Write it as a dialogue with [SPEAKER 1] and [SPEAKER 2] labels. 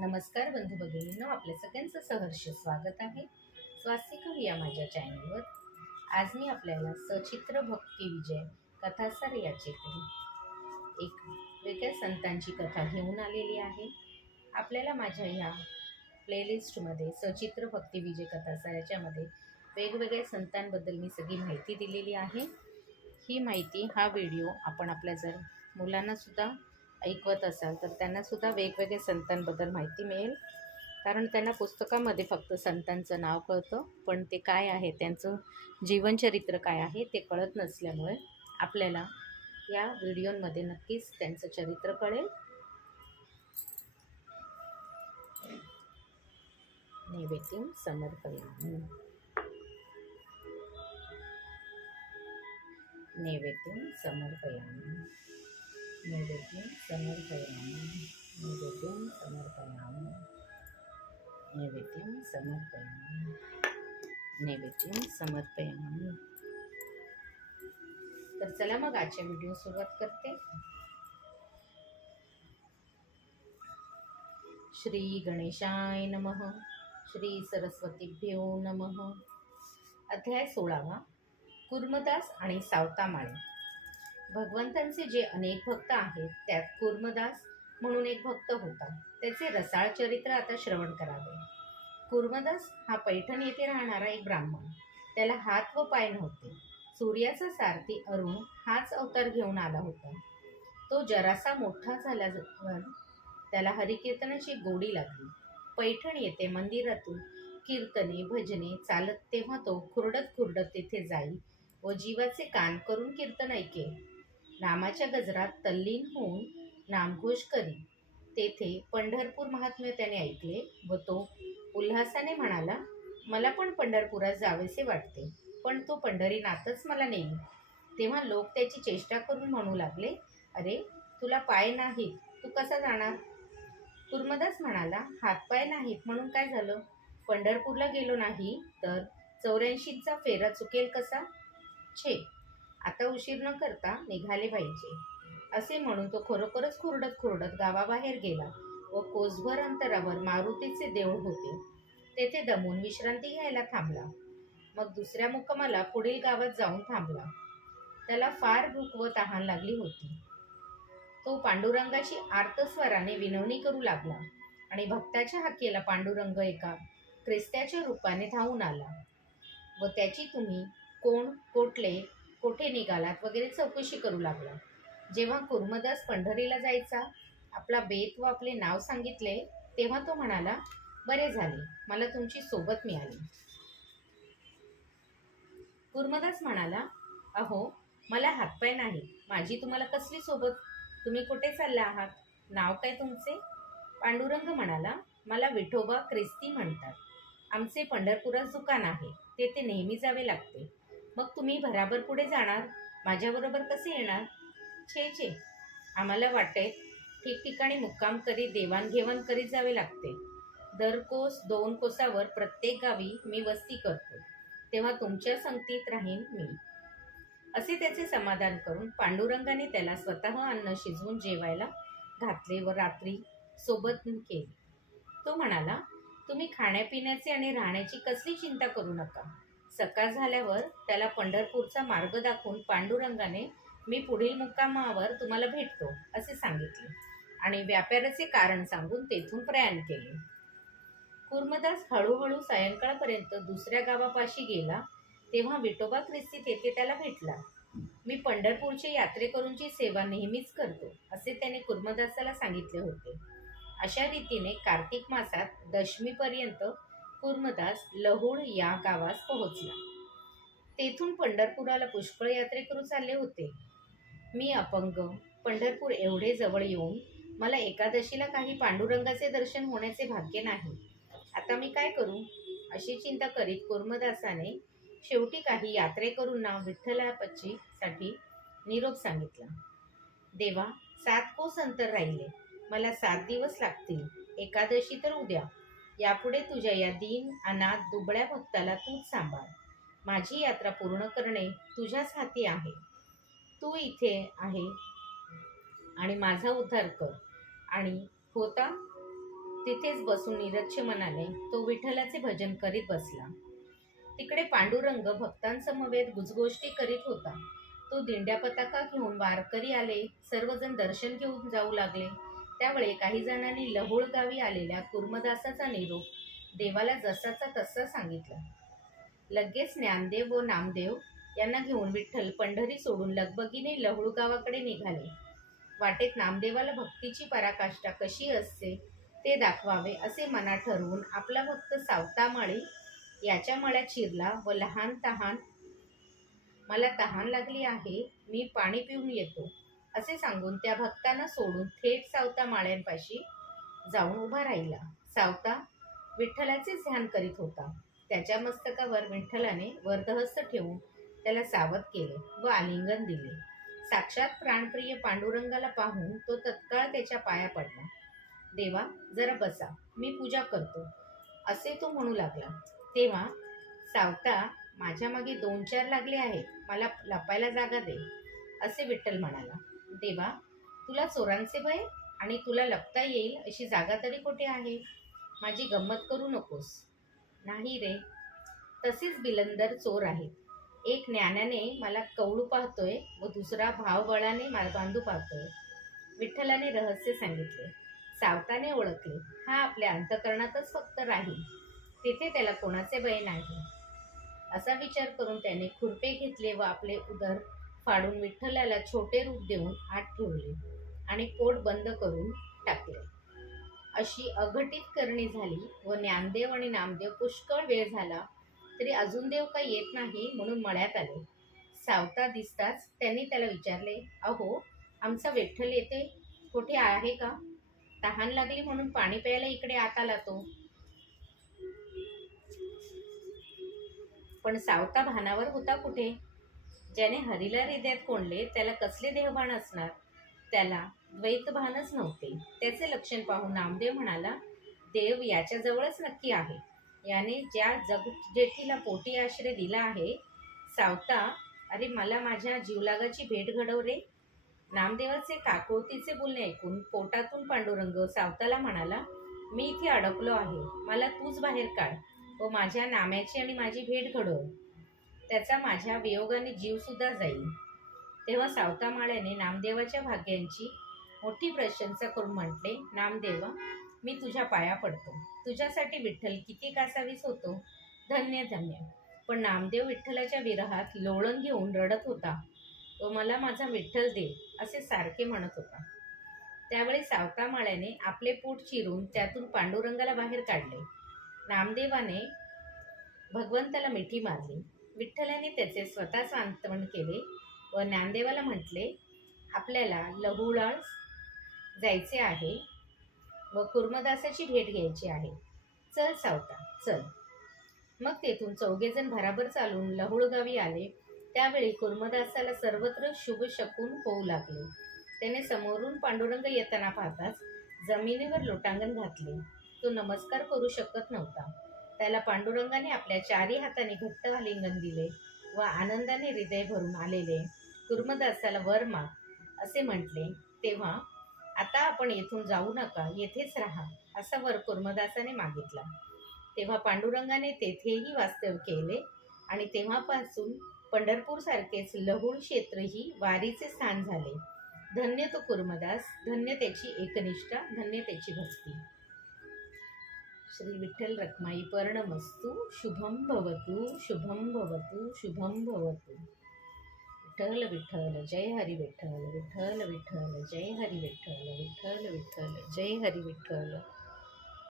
[SPEAKER 1] नमस्कार बंधू भगिनींनो आपल्या सगळ्यांचं सहर्ष स्वागत आहे. स्वास्तिक या माझ्या चॅनलवर आज मी आपल्याला सचित्र भक्ती विजय कथासार याचे एक वेगळ्या संतांची कथा घेऊन आलेली आहे. आपल्याला माझ्या ह्या प्लेलिस्टमध्ये सचित्र भक्ती विजय कथासार याच्यामध्ये वेगवेगळ्या संतांबद्दल मी सगळी माहिती दिलेली आहे. ही माहिती हा व्हिडिओ आपण आपल्या जर मुलांनासुद्धा ऐकवत असाल तर त्यांनासुद्धा वेगवेगळ्या संतांबद्दल माहिती मिळेल. कारण त्यांना पुस्तकामध्ये फक्त संतांचं नाव कळतं पण ते काय आहे त्यांचं जीवनचरित्र काय आहे ते कळत नसल्यामुळे आपल्याला या व्हिडिओमध्ये नक्कीच त्यांचं चरित्र कळेल. नैवेद्यम समर्पयाम नैवेद्यम समर्पयाम नैवेद्यं समर्पयामि नैवेद्यं समर्पयामि नैवेद्यं समर्पयामि नैवेद्यं समर्पयामि। तर चला मग आजच्या व्हिडिओ सुरुवात करते. श्री गणेशाय नमः श्री सरस्वतीभ्यो नमः. अध्याय सोळावा कुर्मदास आणि सावतामाळे. भगवंतांचे जे अनेक भक्त आहेत त्यात कुर्मदास म्हणून एक भक्त होता. त्याचे रसाळ चरित्र आता श्रवण करावे. कुर्मदास हा पैठण येथे राहणारा एक ब्राह्मण. त्याला हात व पाय नव्हते. सूर्याचा सारथी अरुण हाच अवतार घेऊन आला होता. तो जरासा मोठा झाल्यावर त्याला हरिकीर्तनाची गोडी लागली. पैठण येथे मंदिरातून कीर्तने भजने चालत तेव्हा तो खुरडत खुरडत तेथे जाई व जीवाचे कान करून कीर्तन ऐके. नामाच्या गजरात तल्लीन होऊन नामघोष करी तेथे पंढरपूर महात्म्य त्याने ऐकले व तो उल्हासाने म्हणाला मला पण पंढरपुरात जावेसे वाटते पण तो पंढरीनाथच मला नेईल तेव्हा लोक त्याची चेष्टा करून म्हणू लागले अरे तुला पाय नाहीत तू कसा जाणार? कुर्मदास म्हणाला हातपाय नाहीत म्हणून काय झालं? पंढरपूरला गेलो नाही तर चौऱ्याऐंशीचा फेरा चुकेल कसा? छे आता उशीर न करता निघाले पाहिजे. असे म्हणून तो खरोखरच खुरडत खुरडत गावाबाहेर गेला व कोसभर अंतरावर मारुतीचे देऊळ होते. तेथे दमून विश्रांती घ्यायला थांबला. मग दुसऱ्या मुक्कामाला पुढील गावात जाऊन थांबला. त्याला फार भूक व तहान लागली होती. तो पांडुरंगाची आर्तस्वराने विनवणी करू लागला आणि भक्ताच्या हाकेला पांडुरंग एका ख्रिस्त्याच्या रूपाने धावून आला. व त्याची तुम्ही कोण कोटले कोठे निघालात वगैरे चौकशी करू लागला. जेव्हा कुर्मदास पंढरीला जायचा आपला बेत व आपले नाव सांगितले तेव्हा तो म्हणाला बरे झाले मला तुमची सोबत मिळाली. कुर्मदास म्हणाला अहो मला हातपाय नाही माझी तुम्हाला कसली सोबत? तुम्ही कुठे चालला आहात? नाव काय तुमचे? पांडुरंग म्हणाला मला विठोबा क्रिस्ती म्हणतात. आमचे पंढरपुरात दुकान आहे तेथे नेहमी जावे लागते. मग तुम्ही भराभर पुढे जाणार. माझ्याबरोबर कसे येणार? छे छे. आम्हाला वाटते ठिकठिकाणी मुक्काम करीत देवाणघेवाण करीत जावे लागते. दर कोस दोन कोसावर प्रत्येक गावी मी वस्ती करतो. तेव्हा तुमच्या संगतीत राहीन मी. असे त्याचे समाधान करून पांडुरंगाने त्याला स्वतः अन्न शिजवून जेवायला घातले व रात्री सोबत केले. तो म्हणाला तुम्ही खाण्यापिण्याचे आणि राहण्याची कसली चिंता करू नका. सकाळ झाल्यावर त्याला पंढरपूरचा मार्ग दाखवून पांडुरंगाने मी पुढील मुक्कामावर तुम्हाला भेटतो असे सांगितले. आणि व्यापाराचे कारण सांगून तेथून प्रयाण केले. कुर्मदास हळूहळू सायंकाळपर्यंत दुसऱ्या गावापाशी गेला तेव्हा विठोबा ख्रिस्ती तेथे त्याला भेटला. मी पंढरपूरचे यात्रेकरूंची सेवा नेहमीच करतो असे त्याने कुर्मदासाला सांगितले होते. अशा रीतीने कार्तिक मासात दशमीपर्यंत कुर्मदास लहुड या गावास पोहोचला. तेथून पंढरपुराला पुष्कळ यात्रेकरू चालले होते. मी अपंग पंढरपूर एवढे जवळ येऊन मला एकादशीला काही पांडुरंगाचे दर्शन होण्याचे भाग्य नाही. आता मी काय करू? अशी चिंता करीत कुर्मदासाने शेवटी काही यात्रेकरूंना विठ्ठलापचीसाठी निरोप सांगितला. देवा सात कोस अंतर राहिले. मला सात दिवस लागतील. एकादशी तर उद्या. यापुढे तुझ्या या दीन अनाथ दुबळ्या भक्ताला तूच सांभाळ. माझी यात्रा पूर्ण करणे तुझ्याच हाती आहे. तू इथे आहे आणि माझा उद्धार कर. आणि होता तिथेच बसून निरक्ष मनाने तो विठ्ठलाचे भजन करीत बसला. तिकडे पांडुरंग भक्तांसमवेत गुजगोष्टी करीत होता. तो दिंड्या पताका घेऊन वारकरी आले सर्वजण दर्शन घेऊन जाऊ लागले. त्यावेळी काही जणांनी लहोळ गावी आलेल्या कुर्मदासाचा निरोप देवाला जसाचा तसा सांगितला. लगेच ज्ञानदेव व नामदेव यांना घेऊन विठ्ठल पंढरी सोडून लगबगीने लहुळ गावाकडे निघाले. वाटेत नामदेवाला भक्तीची पराकाष्ठा कशी असते ते दाखवावे असे मनात ठरवून आपला भक्त सावतामाळी याच्या मळ्यात शिरला व लहान तहान मला तहान लागली आहे मी पाणी पिऊन येतो. असे सांगून त्या भक्तांना सोडून थेट सावता माळ्यांपाशी जाऊन उभा राहिला. सावता विठ्ठलाचेच ध्यान करीत होता. त्याच्या मस्तकावर विठ्ठलाने वर्धहस्त ठेवून त्याला सावध केले व आलिंगन दिले. साक्षात प्राणप्रिय पांडुरंगाला पाहून तो तत्काळ त्याच्या पाया पडला. देवा जरा बसा मी पूजा करतो. असे तो म्हणू लागला. तेव्हा सावता माझ्या मागे दोन चार लागले आहेत. मला लपायला जागा दे असे विठ्ठल म्हणाला. देवा तुला चोरांचे भय आणि तुला लपता येईल अशी जागा तरी कुठे आहे? माझी गंमत करू नकोस. नाही रे तसेच बिलंदर चोर आहेत. एक ज्ञानाने मला कवळू पाहतोय व दुसरा भावबळाने मला बांधू पाहतोय. विठ्ठलाने रहस्य सांगितले सावताने ओळखले. हा आपल्या अंतकरणातच फक्त राहील. तिथे त्याला कोणाचे भय नाही. असा विचार करून त्याने खुरपे घेतले व आपले उदर फाडून विठ्ठलाला छोटे रूप देऊन आत ठेवले आणि पोट बंद करून टाकले. अशी अघटित करणी झाली व ज्ञानदेव आणि नामदेव पुष्कळ वेळ झाला तरी अजून देव काही येत नाही म्हणून मळ्यात आले. सावता दिसताच त्यांनी त्याला विचारले अहो आमचा विठ्ठल येते? कुठे आहे का? तहान लागली म्हणून पाणी प्यायला इकडे आत आला तो. पण सावता भानावर होता कुठे? ज्याने हरीला हृदयात कोंडले त्याला कसले देहभान असणार? त्याला द्वैतभानच नव्हते. त्याचे लक्षण पाहून नामदेव म्हणाला देव याच्याजवळच नक्की आहे. याने ज्या जग जेठीला पोटी आश्रय दिला आहे सावता अरे मला माझ्या जीवलागाची भेट घडव रे. नामदेवाचे काकोतीचे बोलणे ऐकून पोटातून पांडुरंग सावताला म्हणाला मी इथे अडकलो आहे. मला तूच बाहेर काढ व माझ्या नाम्याची आणि माझी भेट घडव. त्याचा माझ्या वियोगाने जीवसुद्धा जाईल. तेव्हा सावतामाळ्याने नामदेवाच्या भाग्यांची मोठी प्रशंसा करून म्हटले नामदेवा मी तुझ्या पाया पडतो. तुझ्यासाठी विठ्ठल किती कासावीस होतो? धन्य धन्य. पण नामदेव विठ्ठलाच्या विरहात लोळण घेऊन रडत होता. व मला माझा विठ्ठल दे असे सारखे म्हणत होता. त्यावेळी सावतामाळ्याने आपले पोट चिरून त्यातून पांडुरंगाला बाहेर काढले. नामदेवाने भगवंताला मिठी मारली. विठ्ठलाने त्याचे स्वतः सांत्वन केले व ज्ञानदेवाला म्हटले आपल्याला लहुळास जायचे आहे व कुर्मदासाची भेट घ्यायची आहे. चल सावता चल. मग तेथून चौघेजण भराभर चालून लहुळगावी आले. त्यावेळी कुर्मदासाला सर्वत्र शुभ शकून होऊ लागले. त्याने समोरून पांडुरंग येताना पाहताच जमिनीवर लोटांगण घातले. तो नमस्कार करू शकत नव्हता. त्याला पांडुरंगाने आपल्या चारी हाताने घट्ट आलिंगन दिले व आनंदाने हृदय भरून आलेले. कुर्मदासाला वर माग. असे म्हटले तेव्हा आता आपण येथून जाऊ नका येथेच राहा असा वर कुर्मदासाने मागितला. तेव्हा पांडुरंगाने तेथेही वास्तव केले आणि तेव्हापासून पंढरपूर सारखेच लहुळ क्षेत्रही वारीचे स्थान झाले. धन्य तो कुर्मदास धन्य त्याची एकनिष्ठा धन्य त्याची भक्ती. श्री विठ्ठल रखमाई पर्णमस्तू शुभम भवतु शुभम भवतु शुभम भवतु विठ्ठल विठ्ठल जय हरी विठ्ठल विठ्ठल विठ्ठल जय हरी विठ्ठल विठ्ठल विठ्ठल जय हरी विठ्ठल